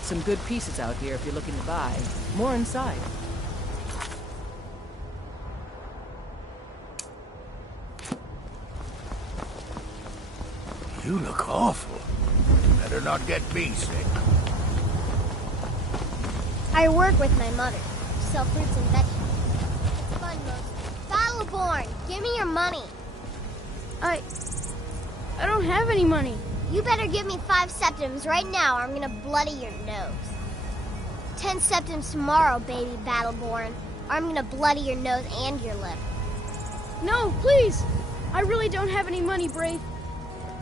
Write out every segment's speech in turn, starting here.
Got some good pieces out here if you're looking to buy. More inside. You look awful. Better not get me sick. I work with my mother. Sell fruits and vegetables. It's fun, mostly. Battleborn, give me your money. I don't have any money. You better give me 5 septims right now or I'm gonna bloody your nose. 10 septims tomorrow, baby Battleborn, or I'm gonna bloody your nose and your lip. No, please! I really don't have any money, Brave.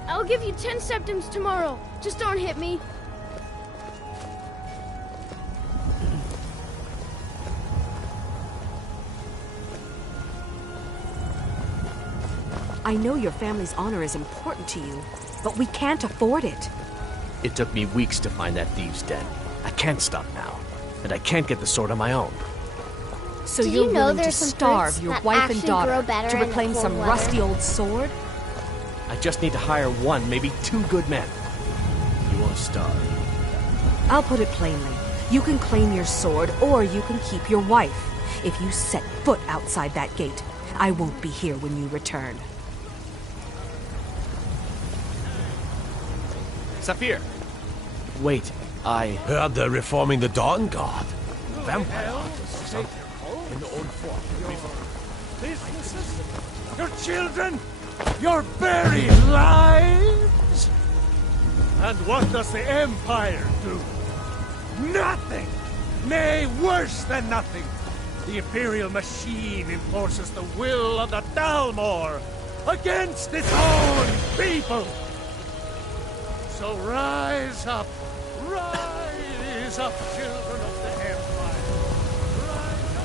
I'll give you 10 septims tomorrow. Just don't hit me. I know your family's honor is important to you, but we can't afford it. It took me weeks to find that thieves' den. I can't stop now, and I can't get the sword on my own. So Did you're you know willing to there's some starve fruits your that wife and actually grow daughter better to in the reclaim cold some weather? rusty old sword? I just need to hire 1, maybe 2 good men. You won't starve. I'll put it plainly. You can claim your sword, or you can keep your wife. If you set foot outside that gate, I won't be here when you return. Saphir! Wait, I... Heard they're reforming the Dawn Guard. Vampire hunters or something. In the old fort. Businesses? Your children? Your very lives? And what does the Empire do? Nothing! Nay, worse than nothing! The Imperial machine enforces the will of the Dalmor against its own people! So rise up, children of the Empire. Rise up.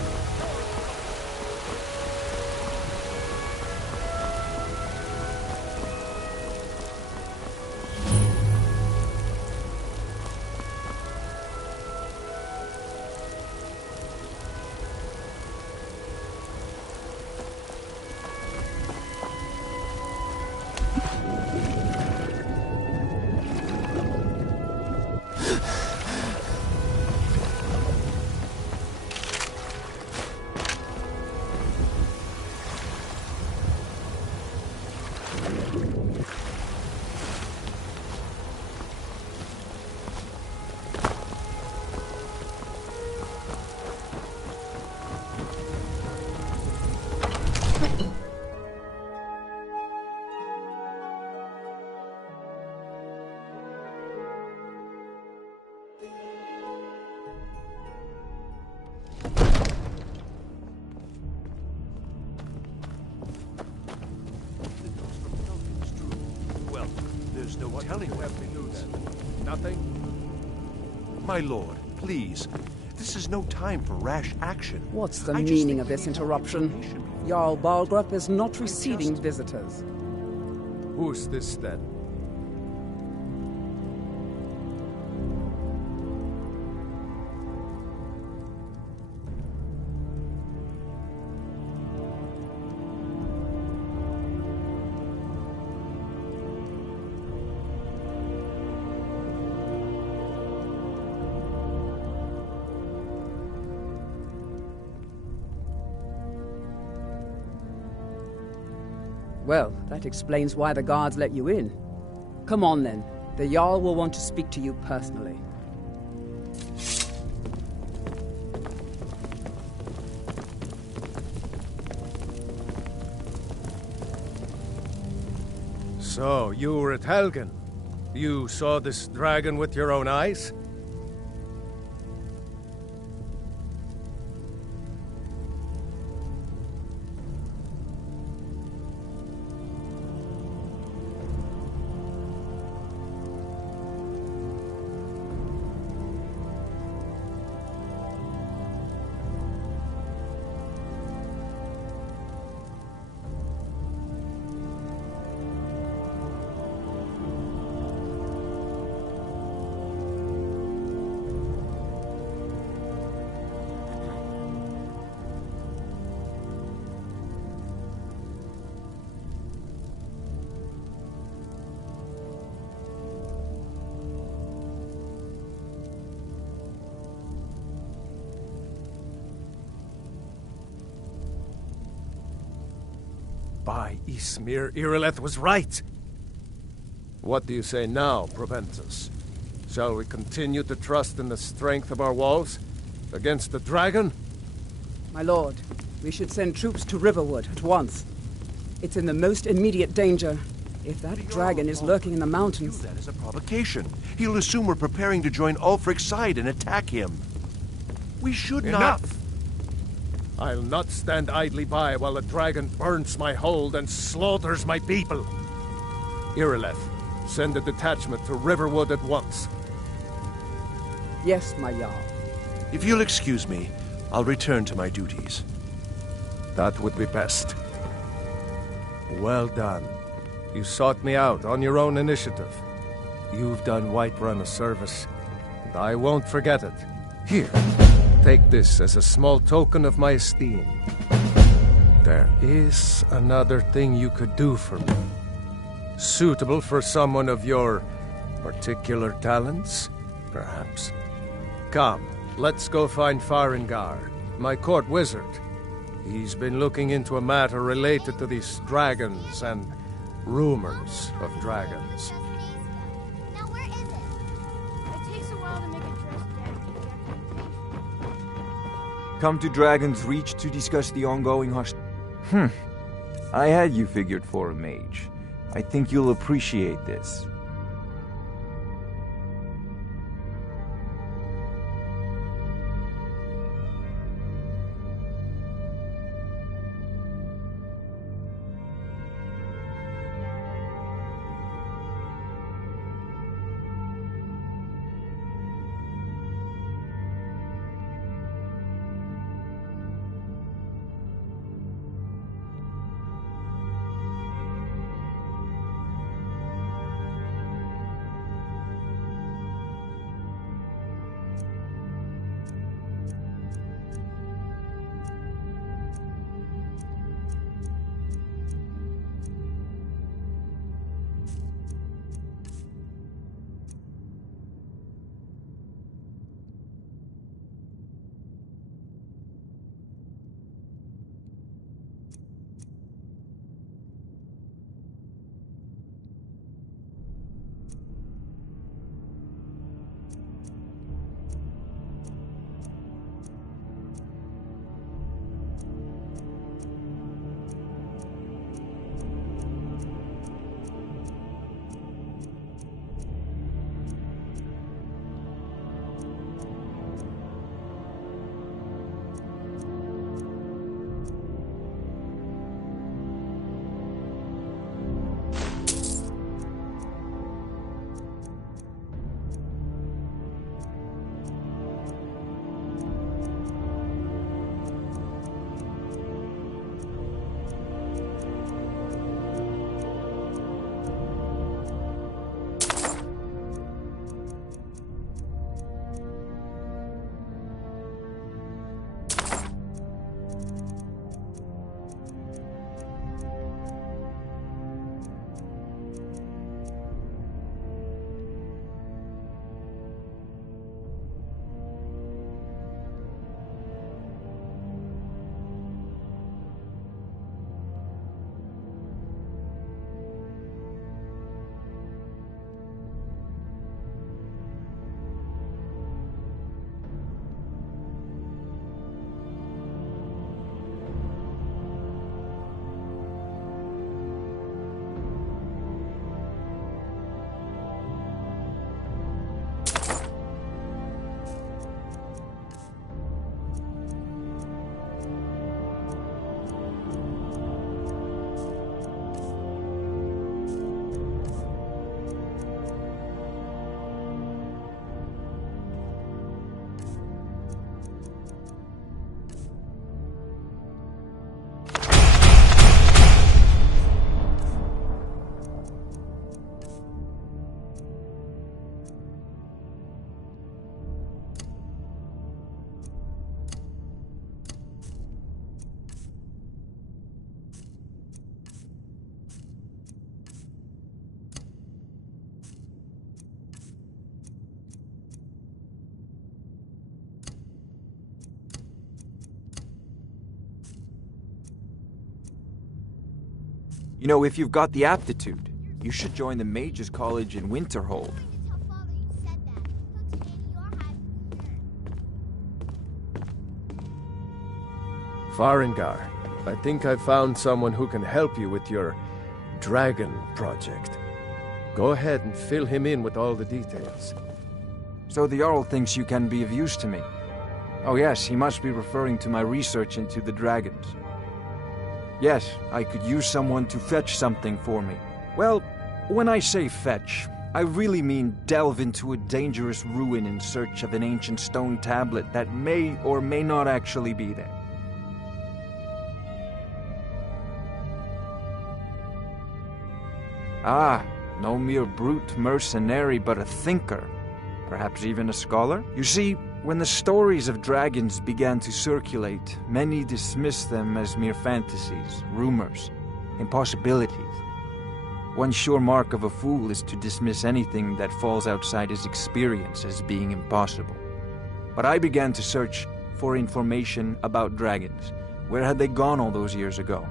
There's no telling what we knew then. Nothing? My lord, please. This is no time for rash action. What's the meaning of this interruption? Jarl Balgrup is not receiving visitors. Who's this then? Well, that explains why the guards let you in. Come on then. The Jarl will want to speak to you personally. So, you were at Helgen. You saw this dragon with your own eyes? By Ysmir, Irileth was right. What do you say now, Proventus? Shall we continue to trust in the strength of our walls against the dragon? My lord, we should send troops to Riverwood at once. It's in the most immediate danger. If that dragon is lurking in the mountains... That is a provocation. He'll assume we're preparing to join Ulfric's side and attack him. We should not... Enough! I'll not stand idly by while the dragon burns my hold and slaughters my people. Irileth, send a detachment to Riverwood at once. Yes, my Jarl. If you'll excuse me, I'll return to my duties. That would be best. Well done. You sought me out on your own initiative. You've done Whiterun a service, and I won't forget it. Here, take this as a small token of my esteem. There is another thing you could do for me. Suitable for someone of your particular talents, perhaps. Come, let's go find Farengar, my court wizard. He's been looking into a matter related to these dragons and rumors of dragons. Now where is it? It takes a while to make a dress, Dad. Come to Dragon's Reach to discuss the ongoing I had you figured for a mage. I think you'll appreciate this. You know, if you've got the aptitude, you should join the Mages College in Winterhold. Tell Father you said that. He'll take Andy or Hyde. Farengar, I think I've found someone who can help you with your dragon project. Go ahead and fill him in with all the details. So the Jarl thinks you can be of use to me. Oh yes, he must be referring to my research into the dragons. Yes, I could use someone to fetch something for me. Well, when I say fetch, I really mean delve into a dangerous ruin in search of an ancient stone tablet that may or may not actually be there. Ah, no mere brute mercenary, but a thinker. Perhaps even a scholar? You see, when the stories of dragons began to circulate, many dismissed them as mere fantasies, rumors, impossibilities. One sure mark of a fool is to dismiss anything that falls outside his experience as being impossible. But I began to search for information about dragons. Where had they gone all those years ago?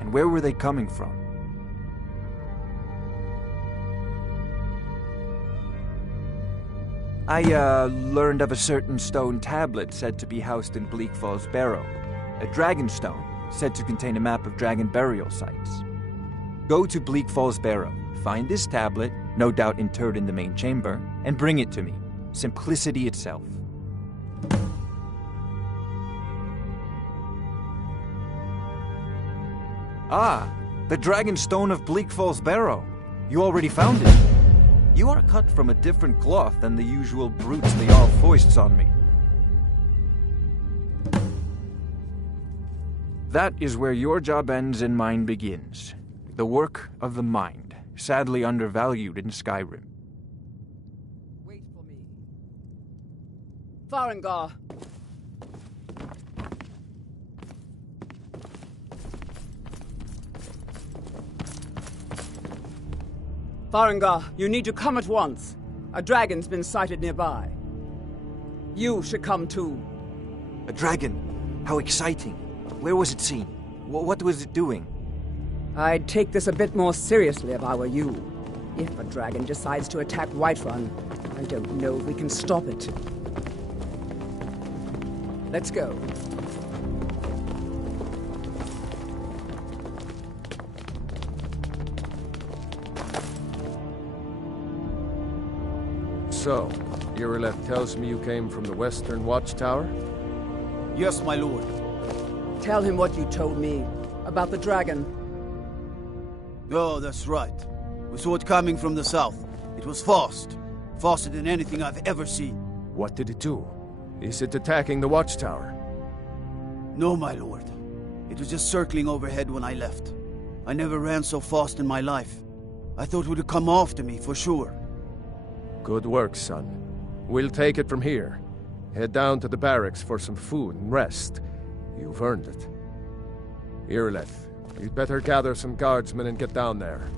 And where were they coming from? I learned of a certain stone tablet said to be housed in Bleak Falls Barrow. A dragon stone said to contain a map of dragon burial sites. Go to Bleak Falls Barrow, find this tablet, no doubt interred in the main chamber, and bring it to me. Simplicity itself. Ah, the dragon stone of Bleak Falls Barrow. You already found it. You are cut from a different cloth than the usual brutes the Jarl foists on me. That is where your job ends and mine begins. The work of the mind, sadly undervalued in Skyrim. Wait for me. Farengar. Farengar, you need to come at once. A dragon's been sighted nearby. You should come too. A dragon? How exciting. Where was it seen? What was it doing? I'd take this a bit more seriously if I were you. If a dragon decides to attack Whiterun, I don't know if we can stop it. Let's go. So, Irileth tells me you came from the Western Watchtower? Yes, my lord. Tell him what you told me about the dragon. Oh, that's right. We saw it coming from the south. It was fast. Faster than anything I've ever seen. What did it do? Is it attacking the Watchtower? No, my lord. It was just circling overhead when I left. I never ran so fast in my life. I thought it would come after me, for sure. Good work, son. We'll take it from here. Head down to the barracks for some food and rest. You've earned it. Irileth, you'd better gather some guardsmen and get down there.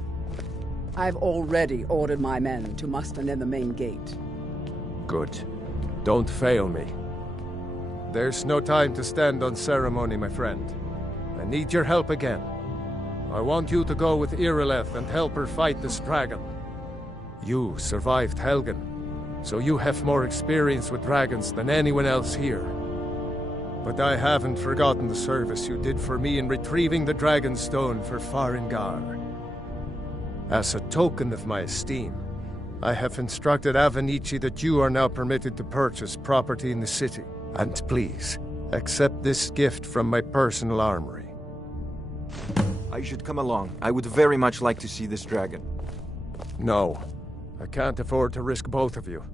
I've already ordered my men to muster near the main gate. Good. Don't fail me. There's no time to stand on ceremony, my friend. I need your help again. I want you to go with Irileth and help her fight this dragon. You survived Helgen, so you have more experience with dragons than anyone else here. But I haven't forgotten the service you did for me in retrieving the dragon stone for Farengar. As a token of my esteem, I have instructed Avenici that you are now permitted to purchase property in the city. And please, accept this gift from my personal armory. I should come along. I would very much like to see this dragon. No. I can't afford to risk both of you.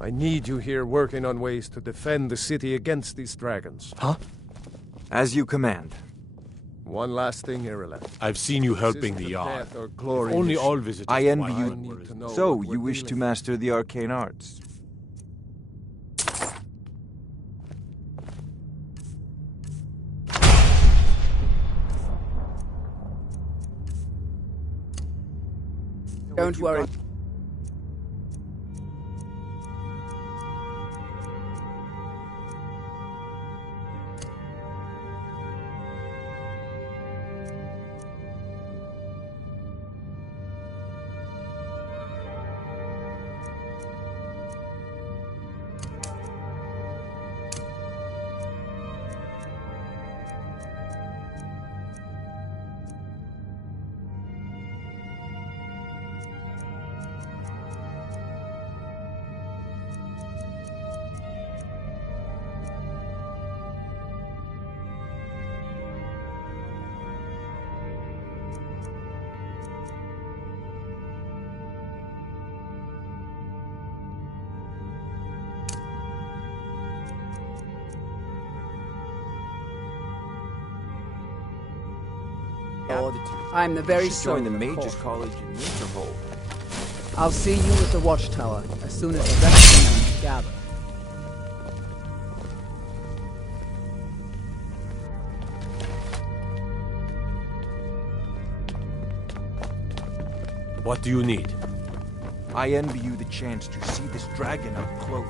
I need you here working on ways to defend the city against these dragons. Huh? As you command. One last thing, Irileth. I've seen you helping the Jarl. Only all visitors. I envy to you. Whiterun So, you wish to master the arcane arts? Don't worry. Lord. I'm the very Join the soul of Mages court. College in Winterhold. I'll see you at the watchtower as soon as the rest of the men gather. What do you need? I envy you the chance to see this dragon up close.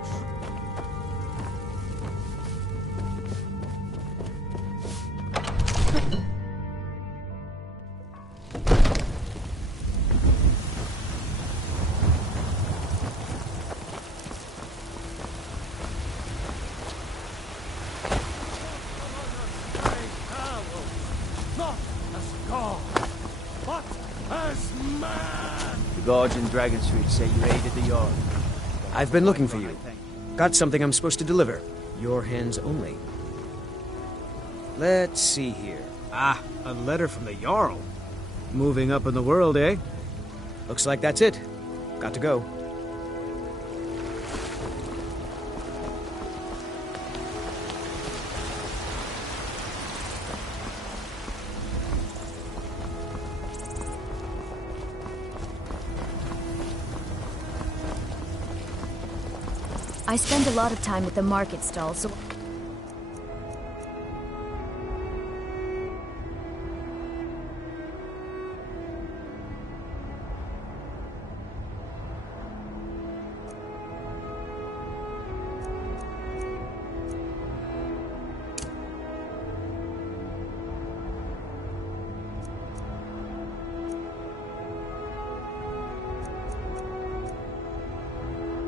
Guards in Dragon Street say you aided the Yard. I've been looking for you. Got something I'm supposed to deliver. Your hands only. Let's see here. Ah, a letter from the Jarl. Moving up in the world, eh? Looks like that's it. Got to go. I spend a lot of time at the market stall, so...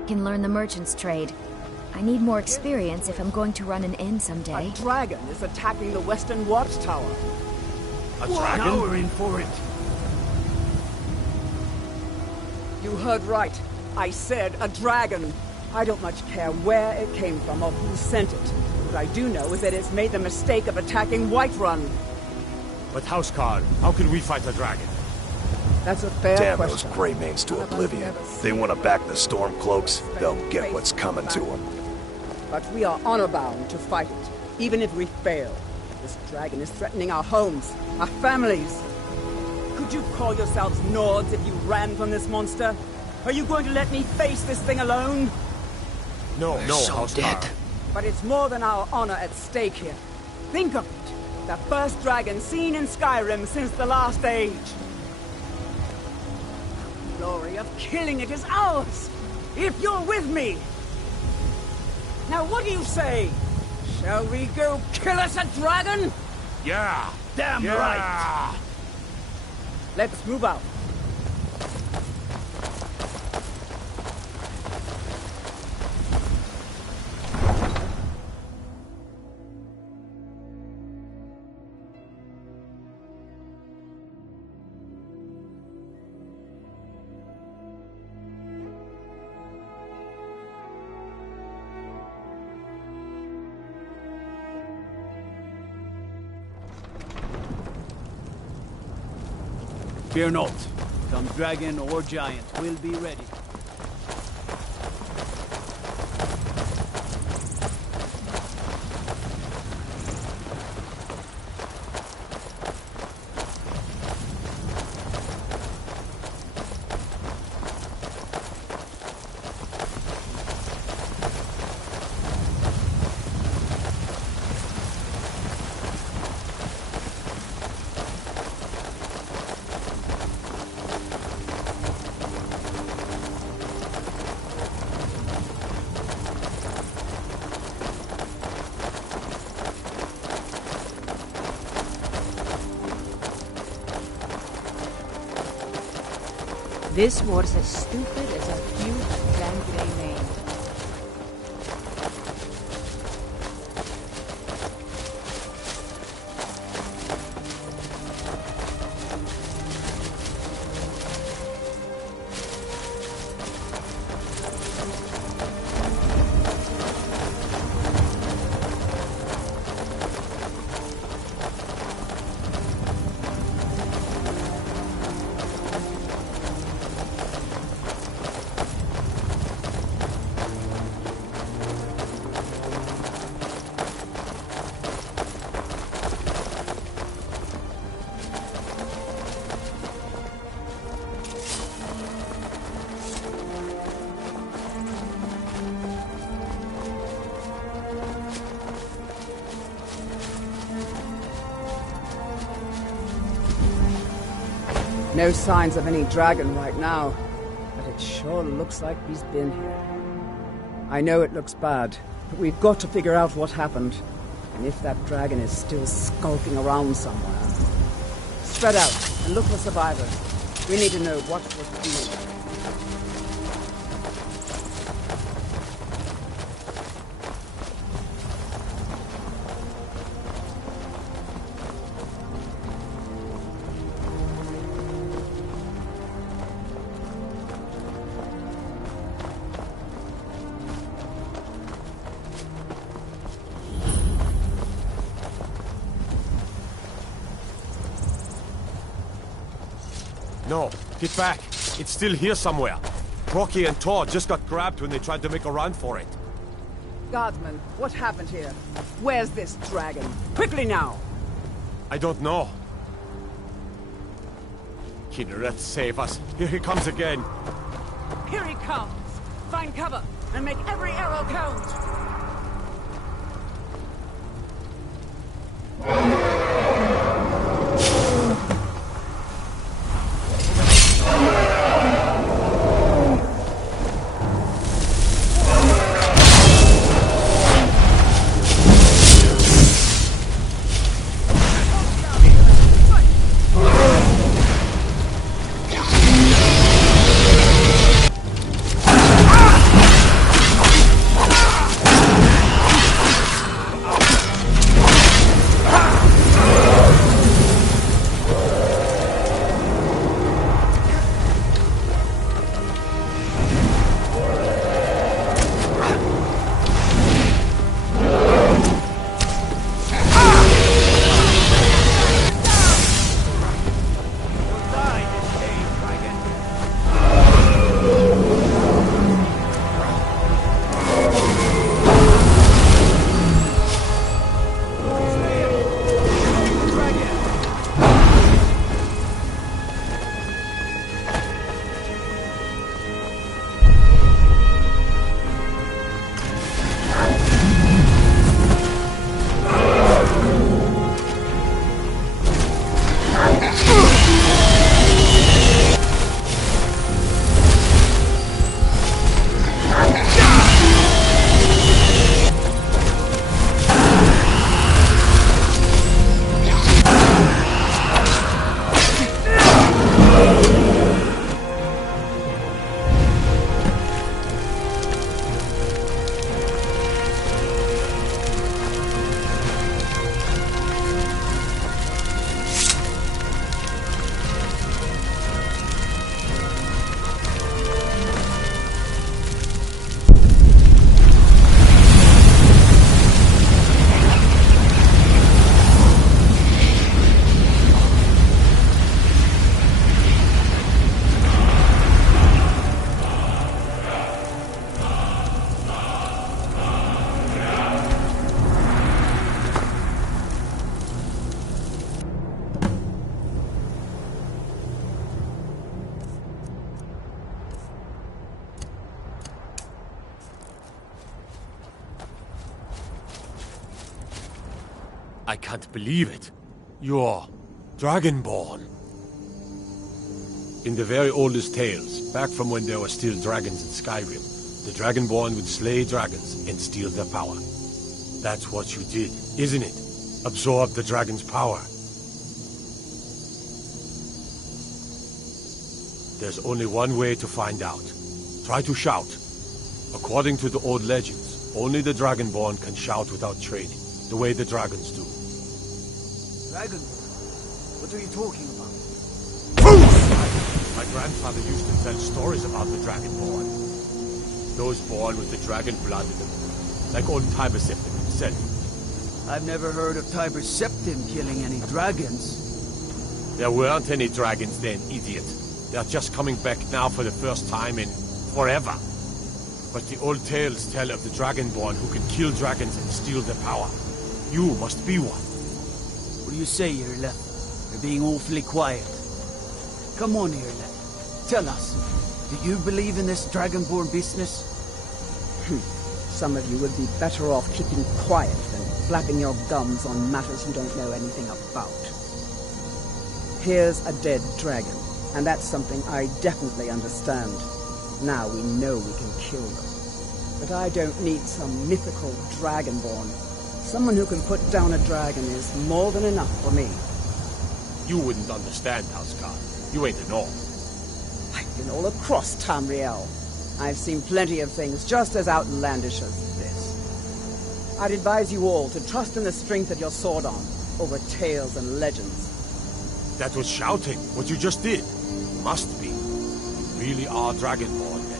can learn the merchant's trade. I need more experience if I'm going to run an inn someday. A dragon is attacking the western watchtower. A dragon? Now we're in for it. You heard right. I said a dragon. I don't much care where it came from or who sent it. What I do know is that it's made the mistake of attacking Whiterun. But Housecarl, how can we fight a dragon? That's a fair Damn question. those Greymanes to oblivion. They want to back the Stormcloaks, they'll get what's coming to them. But we are honor-bound to fight it, even if we fail. This dragon is threatening our homes, our families. Could you call yourselves Nords if you ran from this monster? Are you going to let me face this thing alone? No, Housecarl. But it's more than our honor at stake here. Think of it. The first dragon seen in Skyrim since the last age. The glory of killing it is ours, if you're with me. Now what do you say? Shall we go kill us a dragon? Yeah! Damn right! Let's move out. Fear not. Come dragon or giant, we'll be ready. This was as stupid as a huge damn Grey Mane. No signs of any dragon right now, but it sure looks like he's been here. I know it looks bad, but we've got to figure out what happened, and if that dragon is still skulking around somewhere. Spread out and look for survivors. We need to know what was doing. No, get back. It's still here somewhere. Rocky and Tor just got grabbed when they tried to make a run for it. Guardsman, what happened here? Where's this dragon? Quickly now! I don't know. Kinneret, save us. Here he comes again. Here he comes! Find cover and make every arrow count! I can't believe it. You're Dragonborn. In the very oldest tales, back from when there were still dragons in Skyrim, the Dragonborn would slay dragons and steal their power. That's what you did, isn't it? Absorb the dragon's power. There's only one way to find out. Try to shout. According to the old legends, only the Dragonborn can shout without training, the way the dragons do. Dragon? What are you talking about? My grandfather used to tell stories about the Dragonborn. Those born with the dragon blood in them, like old Tiber Septim himself. I've never heard of Tiber Septim killing any dragons. There weren't any dragons then, idiot. They're just coming back now for the first time in forever. But the old tales tell of the Dragonborn who can kill dragons and steal their power. You must be one. What do you say, Irle? You're being awfully quiet. Come on, Irle. Tell us, do you believe in this Dragonborn business? Some of you would be better off keeping quiet than flapping your gums on matters you don't know anything about. Here's a dead dragon. And that's something I definitely understand. Now we know we can kill them. But I don't need some mythical dragonborn. Someone who can put down a dragon is more than enough for me. You wouldn't understand, Houseguard. You ain't an orc. I've been all across Tamriel. I've seen plenty of things just as outlandish as this. I'd advise you all to trust in the strength of your sword arm over tales and legends. That was shouting, what you just did. Must be. You really are Dragonborn, then.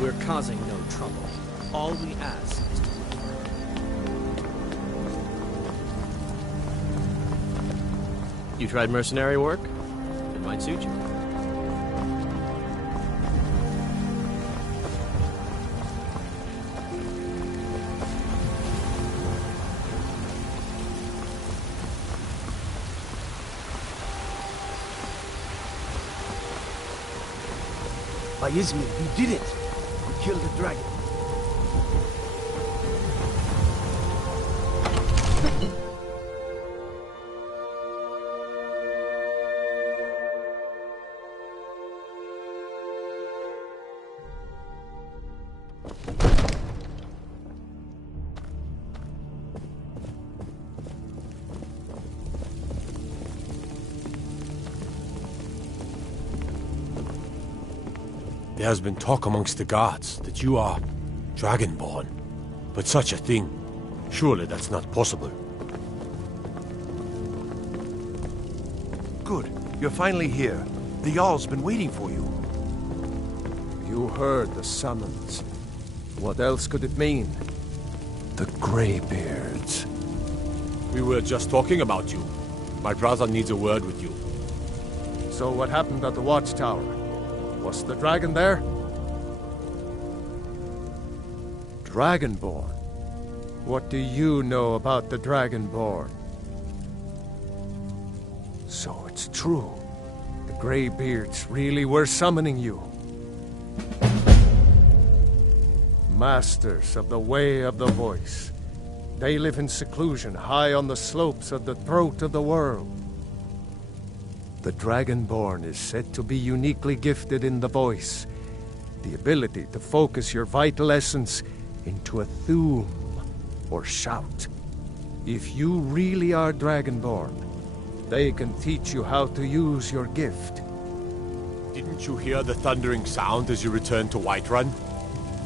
We're causing no trouble. All we ask is to... You tried mercenary work? It might suit you. By Izmir, you did it! You killed the dragon. There has been talk amongst the guards that you are Dragonborn. But such a thing, surely that's not possible. Good. You're finally here. The Jarl's been waiting for you. You heard the summons. What else could it mean? The Greybeards. We were just talking about you. My brother needs a word with you. So what happened at the watchtower? Was the dragon there? Dragonborn? What do you know about the Dragonborn? So it's true. The Greybeards really were summoning you. Masters of the Way of the Voice. They live in seclusion high on the slopes of the throat of the world. The Dragonborn is said to be uniquely gifted in the voice, the ability to focus your vital essence into a thum, or shout. If you really are Dragonborn, they can teach you how to use your gift. Didn't you hear the thundering sound as you returned to Whiterun?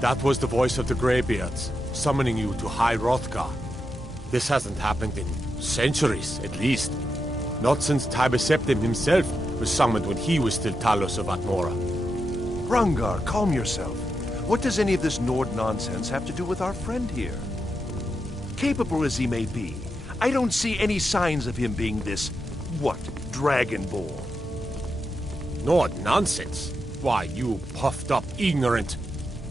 That was the voice of the Greybeards, summoning you to High Hrothgar. This hasn't happened in centuries, at least. Not since Tiber Septim himself was summoned when he was still Talos of Atmora. Rungar, calm yourself. What does any of this Nord nonsense have to do with our friend here? Capable as he may be, I don't see any signs of him being this, Dragonborn. Nord nonsense? Why, you puffed up, ignorant,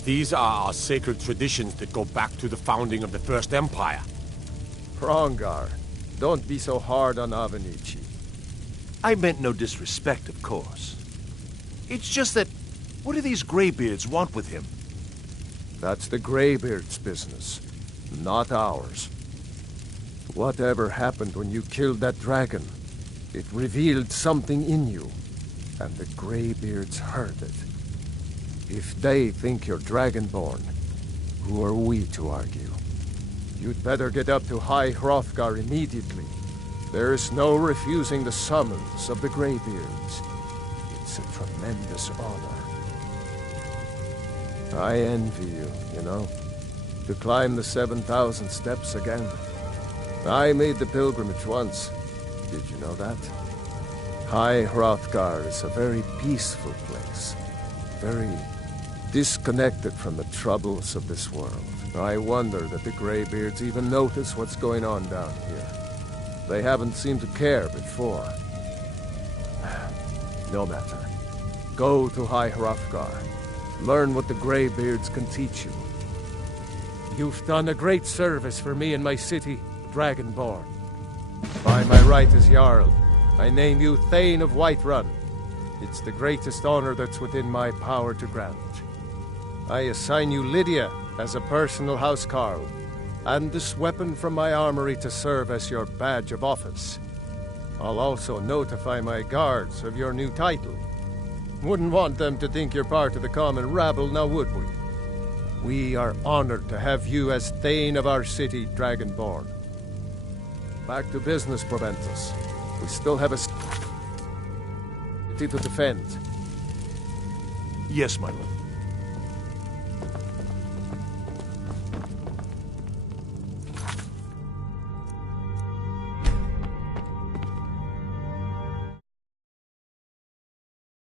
These are our sacred traditions that go back to the founding of the First Empire. Hrongar, don't be so hard on Avenici. I meant no disrespect, of course. It's just that, what do these Greybeards want with him? That's the Greybeards' business, not ours. Whatever happened when you killed that dragon, it revealed something in you, and the Greybeards heard it. If they think you're Dragonborn, who are we to argue? You'd better get up to High Hrothgar immediately. There's no refusing the summons of the Greybeards. It's a tremendous honor. I envy you, you know, to climb the 7,000 steps again. I made the pilgrimage once. Did you know that? High Hrothgar is a very peaceful place. Very disconnected from the troubles of this world. I wonder that the Greybeards even notice what's going on down here. They haven't seemed to care before. No matter. Go to High Hrothgar. Learn what the Greybeards can teach you. You've done a great service for me and my city, Dragonborn. By my right as Jarl, I name you Thane of Whiterun. It's the greatest honor that's within my power to grant. I assign you Lydia as a personal housecarl, and this weapon from my armory to serve as your badge of office. I'll also notify my guards of your new title. Wouldn't want them to think you're part of the common rabble, now would we? We are honored to have you as Thane of our city, Dragonborn. Back to business, Proventus. We still have a city to defend. Yes, my lord.